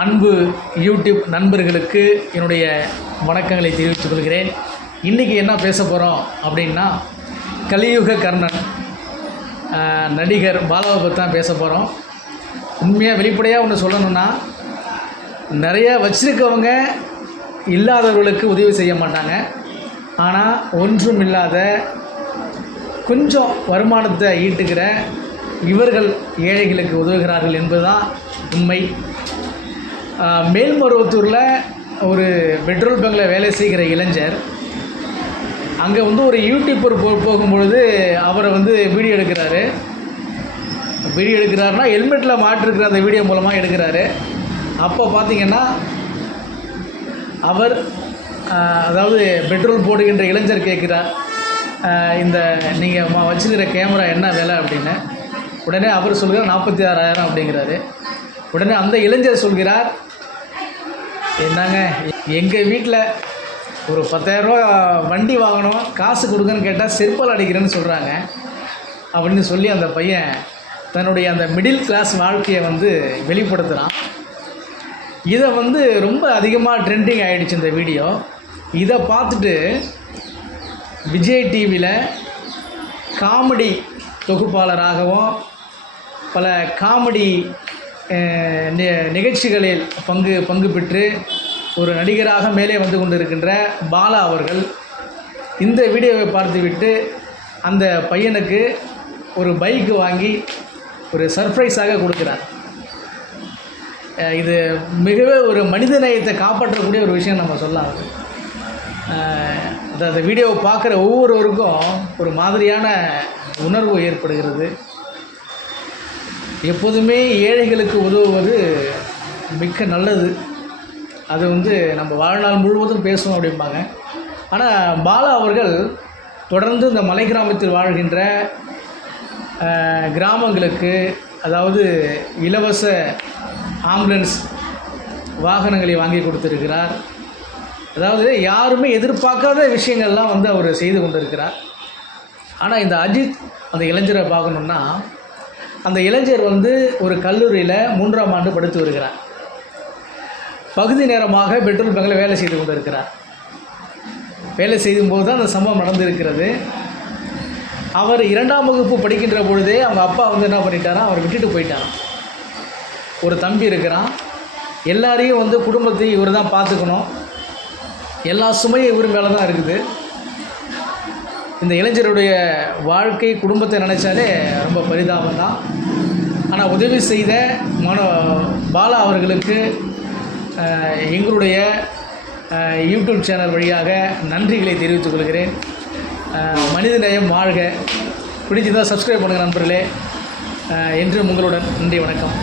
அன்பு யூடியூப் நண்பர்களுக்கு என்னுடைய வணக்கங்களை தெரிவித்துக் கொள்கிறேன். இன்றைக்கி என்ன பேச போகிறோம் அப்படின்னா, கலியுக கர்ணன் நடிகர் பாலாவை பற்றி தான் பேச போகிறோம். உண்மையாக வெளிப்படையாக ஒன்று சொல்லணுன்னா, நிறைய வச்சிருக்கவங்க இல்லாதவர்களுக்கு உதவி செய்ய மாட்டாங்க. ஆனால் ஒன்றும் இல்லாத கொஞ்சம் வருமானத்தை ஈட்டுக்கிற இவர்கள் ஏழைகளுக்கு உதவுகிறார்கள் என்பதுதான் உண்மை. மேல்மருவத்தூரில் ஒரு பெட்ரோல் பங்கில் வேலை செய்கிற இளைஞர் அங்கே ஒரு யூடியூப்பர் போகும்பொழுது அவரை வீடியோ எடுக்கிறாருன்னா ஹெல்மெட்டில் மாட்டிருக்கிற அந்த வீடியோ மூலமாக எடுக்கிறாரு. அப்போ பார்த்திங்கன்னா அவர் அதாவது பெட்ரோல் போடுகின்ற இளைஞர் கேட்குறார், இந்த நீங்கள் வச்சுருக்கிற கேமரா என்ன விலை அப்படின்னு. உடனே அவர் சொல்கிறார் 46,000 அப்படிங்கிறாரு. உடனே அந்த இளைஞர் சொல்கிறார், என்னங்க எங்கள் வீட்டில் ஒரு 10,000 ரூபா வண்டி வாங்கணும், காசு கொடுங்கன்னு கேட்டால் செருப்பால் அடிக்கிறேன்னு சொல்கிறாங்க அப்படின்னு சொல்லி அந்த பையன் தன்னுடைய அந்த மிடில் கிளாஸ் வாழ்க்கையை வெளிப்படுத்துகிறான். இதை ரொம்ப அதிகமாக ட்ரெண்டிங் ஆகிடுச்சு இந்த வீடியோ. இதை பார்த்துட்டு விஜய் டிவியில் காமெடி தொகுப்பாளராகவும் பல காமெடி நிகழ்ச்சிகளில் பங்கு பெற்று ஒரு நடிகராக மேலே கொண்டிருக்கின்ற பாலா அவர்கள் இந்த வீடியோவை பார்த்துவிட்டு அந்த பையனுக்கு ஒரு பைக்கு வாங்கி ஒரு சர்ப்ரைஸாக கொடுக்குறார். இது மிகவே ஒரு மனித நேயத்தை காப்பாற்றக்கூடிய ஒரு விஷயம் நம்ம சொல்லலாம். அந்த வீடியோவை பார்க்குற ஒவ்வொருவருக்கும் ஒரு மாதிரியான உணர்வு ஏற்படுகிறது. எப்போதுமே ஏழைகளுக்கு உதவுவது மிக்க நல்லது. அது நம்ம வாழ்நாள் முழுவதும் பேசணும் அப்படிம்பாங்க. ஆனால் பாலா அவர்கள் தொடர்ந்து இந்த மலை கிராமத்தில் வாழ்கின்ற கிராமங்களுக்கு, அதாவது இலவச ஆம்புலன்ஸ் வாகனங்களை வாங்கி கொடுத்துருக்கிறார். அதாவது யாருமே எதிர்பார்க்காத விஷயங்கள்லாம் அவர் செய்து கொண்டிருக்கிறார். ஆனால் இந்த அஜித் அந்த இளைஞரை பார்க்கணுன்னா, அந்த இளைஞர் ஒரு கல்லூரியில் 3ஆம் ஆண்டு படித்து வருகிறார். பகுதி நேரமாக பெட்ரோல் பங்கில் வேலை செய்து கொண்டு இருக்கிறார். வேலை செய்யும்போது தான் அந்த சம்பவம் நடந்திருக்கிறது. அவர் 2ஆம் வகுப்பு படிக்கின்ற பொழுதே அவங்க அப்பா என்ன பண்ணிட்டாராம், அவர் விட்டுட்டு போயிட்டாராம். ஒரு தம்பி இருக்கிறான். எல்லாரையும் குடும்பத்தை இவர் தான் பார்த்துக்கணும், எல்லா சுமையும் இவர் மேலே தான் இருக்குது. இந்த இளைஞருடைய வாழ்க்கை குடும்பத்தை நினச்சாலே ரொம்ப பரிதாபம் தான். ஆனால் உதவி செய்த பாலா அவர்களுக்கு எங்களுடைய யூடியூப் சேனல் வழியாக நன்றிகளை தெரிவித்துக் கொள்கிறேன். மனிதநேயம் வாழ்க. பிடிச்சதாக சப்ஸ்கிரைப் பண்ணுங்கள் நண்பர்களே. என்றும் உங்களுடன். நன்றி, வணக்கம்.